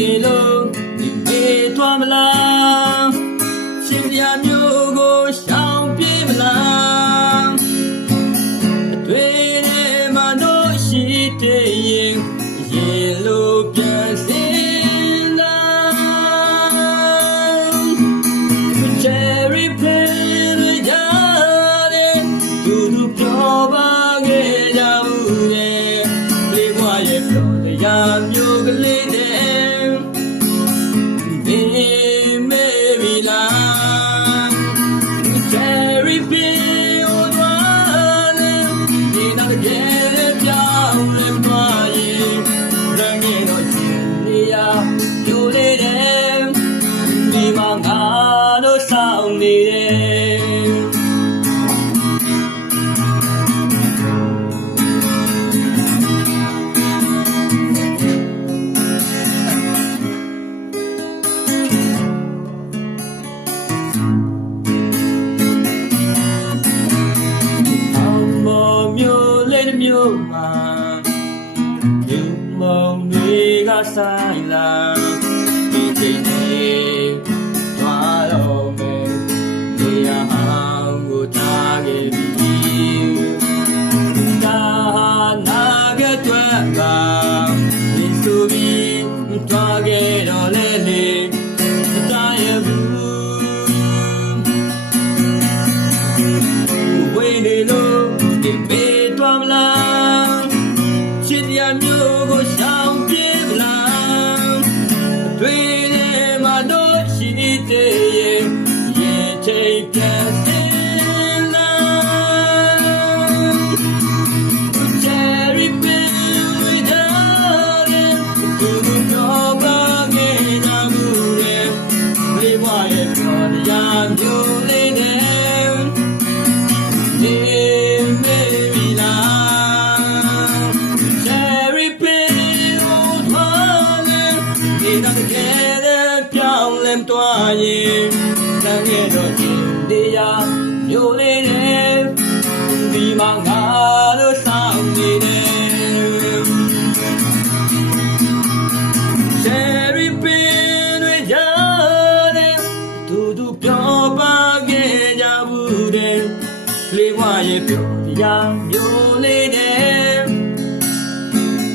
နေလို့ဒီမေသွားမလားရှင်ပြမျိုးကိုရှောင်ပြေးမလားအတွေ့နဲ့မတို့ရှိတဲ့ရင်ရေလိုပြန်စင်လာ Cherry pin တွေရတယ်သူတို့ပြောပါခဲ့ကြဘူးတဲ့လေးဘွားရဲ့ပြောတရားမျိုးကလေးနဲ့ဒီမေရီလာ Cherry pin ဟိုသွားတယ်ဒီနောက်တကယ်ပြောင်းလဲသွားရင်ရငယ်တော့ရှင်နေရပြိုလေးတယ်ဒီမှာငါတို့ဆောင်နေတယ်မျိုးမှာဒီမောင်တွေကဆိုင်လာဒီချိန်လေးတွားတော့မယ်နေရာအောင်ကိုထားခဲ့ပြီဒါနာခဲ့တော့ကဒီဆိုပြီးတွားခဲ့တော့လေလေမတားရဘူးဝေးနေလို့ဒီပေသွားမလားချစ်တရားမျိုးကိုရှောင်ပြေးမလားတွေ့တယ်မတို့ရှိတဲ့ရေချိတ်ပြန်စင်လာ Cherry pin တွေရတယ်သူတို့တော့ပါခဲ့ကြမှုတဲ့လေးဘွားရဲ့ပြောတရားမျိုးလေးနဲ့တကယ်ပြောင်းလဲသွားရင်တန်ခဲ့တော့ရှင်တရားမျိုးလေးနဲ့ဒီမှာငါတို့ဆောင်နေတယ် Cherry pin တွေရတယ်သူတို့ပြောပါခဲ့ကြဘူးတဲ့လေးဘွားရဲ့ပြောတရားမျိုးလေးနဲ့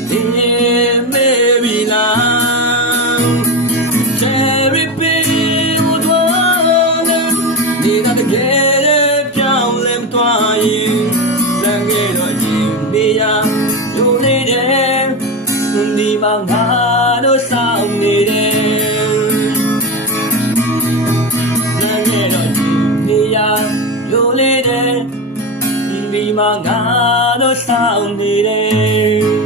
ဒီမေရီလာ Cherry pin ဟိုသွားတယ်ဒီကတကယ်ပြောင်းလဲသွားရင်လမ်းခဲ့တော့ရင်နေရလိုနေတယ်ဒီမှာငါတို့ဆောင်နေတယ်လမ်းခဲ့တော့ရင်နေရလိုနေတယ်ဒီမှာငါတို့ဆောင်နေတယ်